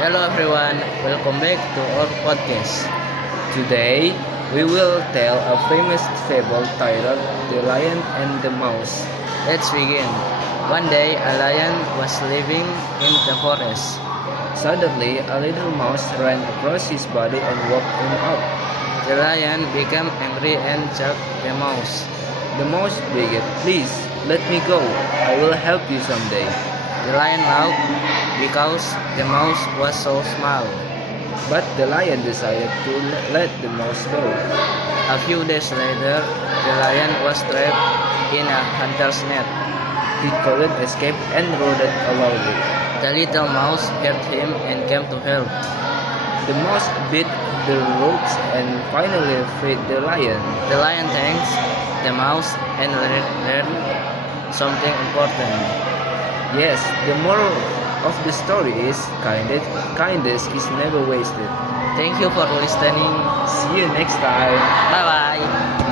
Hello everyone, welcome back to our podcast. Today, we will tell a famous fable titled The Lion and the Mouse. Let's begin. One day, a lion was living in the forest. Suddenly, a little mouse ran across his body and woke him up. The lion became angry and choked the mouse. The mouse begged, "Please, let me go. I will help you someday." The lion laughed because the mouse was so small. But the lion decided to let the mouse go. A few days later, the lion was trapped in a hunter's net. He couldn't escape and roared aloudly. The little mouse heard him and came to help. The mouse bit the ropes and finally freed the lion. The lion thanks the mouse and learned something important. Yes, the moral of the story is kindness is never wasted. Thank you for listening. See you next time. Bye bye.